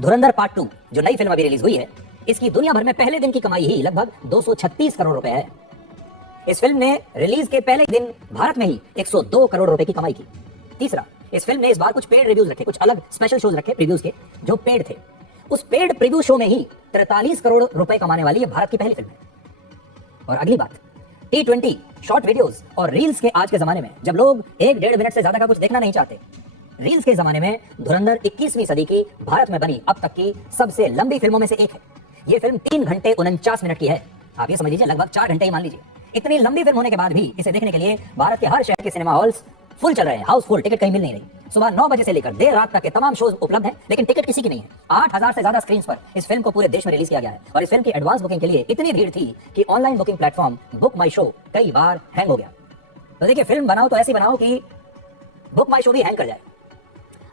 धुरंधर part 2 जो नई film अभी रिलीज हुई है, इसकी दुनिया भर में पहले दिन की कमाई ही लगभग 236 करोड़ रुपए है। इस फिल्म ने रिलीज के पहले दिन भारत में ही 102 करोड़ रुपए की कमाई की। तीसरा, इस फिल्म ने इस बार कुछ पेड रिव्यूज रखे, कुछ अलग स्पेशल शोज रखे प्रीव्यूज के, जो पेड थे। उस पेड प्रीव्यू शो में ही 43 करोड़ रुपए कमाने वाली ये भारत की पहली फिल्म है। और अगली बात, T20 शॉर्ट वीडियोस और रील्स के आज के जमाने में जब लोग 1-1.5 मिनट से ज्यादा का कुछ देखना नहीं चाहते, रील्स के जमाने में धुरंधर 21वीं सदी की भारत में बनी अब तक की सबसे लंबी फिल्मों में से एक है। यह फिल्म 3 घंटे 49 मिनट की है। आप ये समझ लीजिए, लगभग 4 घंटे ही मान लीजिए। इतनी लंबी फिल्म होने के बाद भी इसे देखने के लिए भारत के हर शहर के सिनेमा हॉल्स फुल चल रहे हैं, हाउसफुल, टिकट कहीं मिल नहीं रही। सुबह 9 बजे से लेकर देर रात तक के तमाम शोज उपलब्ध हैं, लेकिन टिकट किसी की नहीं है। 8000 से ज्यादा स्क्रीन पर इस फिल्म को पूरे देश में रिलीज किया गया है और इस फिल्म की एडवांस बुकिंग के लिए इतनी भीड़ थी कि ऑनलाइन बुकिंग प्लेटफॉर्म बुक माई शो कई बार हैंग हो गया। तो देखिए, फिल्म बनाओ तो ऐसी बनाओ कि बुक माई शो भी हैंग कर जाए।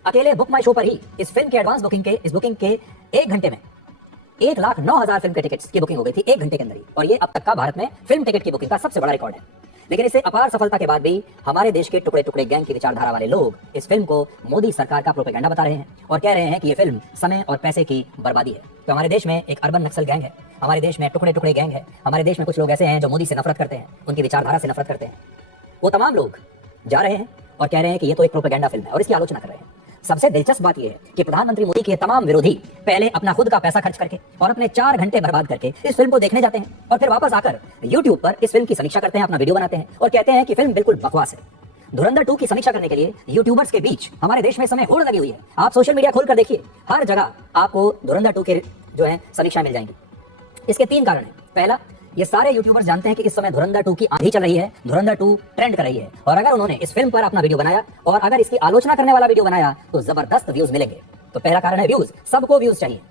अकेले बुक माई शो पर ही इस फिल्म के एडवांस बुकिंग के 1 घंटे में 1,09,000 फिल्म के टिकट्स की बुकिंग हो गई थी 1 घंटे के अंदर ही। और ये अब तक का भारत में फिल्म टिकट की बुकिंग का सबसे बड़ा रिकॉर्ड है। लेकिन इसे अपार सफलता के बाद भी हमारे देश के टुकड़े टुकड़े गैंग की विचारधारा वाले लोग इस फिल्म को मोदी सरकार का प्रोपेगेंडा बता रहे हैं और कह रहे हैं कि ये फिल्म समय और पैसे की बर्बादी है। तो हमारे देश में एक अर्बन नक्सल गैंग है, हमारे देश में टुकड़े टुकड़े गैंग है, हमारे देश में कुछ लोग ऐसे हैं जो मोदी से नफरत करते हैं, उनकी विचारधारा से नफरत करते हैं। वो तमाम लोग जा रहे हैं और कह रहे हैं कि ये तो एक प्रोपेगेंडा फिल्म है और इसकी आलोचना कर रहे हैं। सबसे दिलचस्प बात यह है कि प्रधानमंत्री मोदी के तमाम विरोधी पहले अपना खुद का पैसा खर्च करके और अपने 4 घंटे बर्बाद करके इस फिल्म को देखने जाते हैं और फिर वापस आकर YouTube पर इस फिल्म की समीक्षा करते हैं, अपना वीडियो बनाते हैं और कहते हैं कि फिल्म बिल्कुल बकवास है। धुरंधर 2 की समीक्षा करने के लिए यूट्यूबर्स के बीच हमारे देश में समय होड़ लगी हुई है। आप सोशल मीडिया खोलकर देखिए, हर जगह आपको धुरंधर 2 के जो है समीक्षा मिल जाएंगी। इसके 3 कारण हैं। पहला, ये सारे यूट्यूबर्स जानते हैं कि इस समय धुरंधर 2 की आंधी चल रही है, धुरंधर 2 ट्रेंड कर रही है और अगर उन्होंने इस फिल्म पर अपना वीडियो बनाया और अगर इसकी आलोचना करने वाला वीडियो बनाया तो जबरदस्त व्यूज मिलेंगे। तो पहला कारण है व्यूज, सबको व्यूज चाहिए।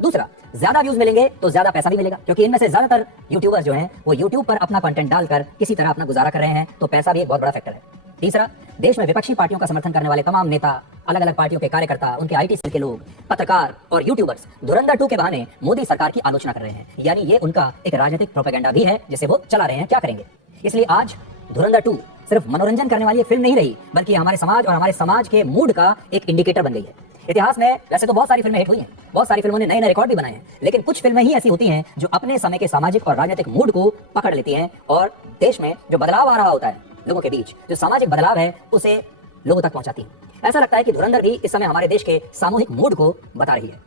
दूसरा, ज्यादा व्यूज मिलेंगे तो ज्यादा पैसा भी मिलेगा, क्योंकि इनमें से ज्यादातर यूट्यूबर्स जो हैं वो यूट्यूब पर अपना कंटेंट डालकर किसी तरह अपना गुजारा कर रहे हैं, तो पैसा भी एक बहुत बड़ा फैक्टर है। तीसरा, देश में विपक्षी पार्टियों का समर्थन करने वाले तमाम नेता, अलग अलग पार्टियों के कार्यकर्ता, उनके IT सेल के लोग, पत्रकार और यूट्यूबर्स धुरंधर 2 के बहाने मोदी सरकार की आलोचना कर रहे हैं। यानी ये उनका एक राजनीतिक प्रोपेगेंडा भी है जिसे वो चला रहे हैं। क्या करेंगे? इसलिए आज धुरंधर 2 सिर्फ मनोरंजन करने वाली एक फिल्म नहीं रही, बल्कि हमारे समाज और हमारे समाज के मूड का एक इंडिकेटर बन गई है। इतिहास में वैसे तो बहुत सारी फिल्में हिट हुई हैं, बहुत सारी फिल्मों ने नए नए रिकॉर्ड भी बनाए हैं, लेकिन कुछ फिल्में ही ऐसी होती हैं जो अपने समय के सामाजिक और राजनीतिक मूड को पकड़ लेती हैं और देश में जो बदलाव आ रहा होता है, लोगों के बीच जो सामाजिक बदलाव है, उसे लोगों तक पहुंचाती है। ऐसा लगता है कि धुरंधर भी इस समय हमारे देश के सामूहिक मूड को बता रही है।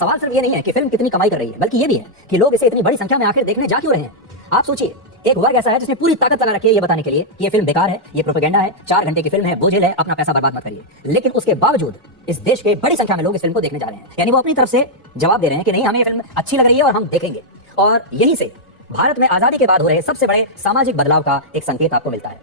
सवाल सिर्फ ये नहीं है कि फिल्म कितनी कमाई कर रही है, बल्कि ये भी है कि लोग इसे इतनी बड़ी संख्या में आखिर देखने जा क्यों रहे हैं। आप सोचिए, एक वर्ग ऐसा है जिसने पूरी ताकत लगा रखी है ये बताने के लिए कि ये फिल्म बेकार है, ये प्रोपेगेंडा है, 4 घंटे की फिल्म है, बोझिल है, अपना पैसा बर्बाद मत करिए। लेकिन उसके बावजूद इस देश के बड़ी संख्या में लोग इस फिल्म को देखने जा रहे हैं। यानी वो अपनी तरफ से जवाब दे रहे हैं कि नहीं, हमें ये फिल्म अच्छी लग रही है और हम देखेंगे। और यहीं से भारत में आजादी के बाद हो रहे सबसे बड़े सामाजिक बदलाव का एक संकेत आपको मिलता है।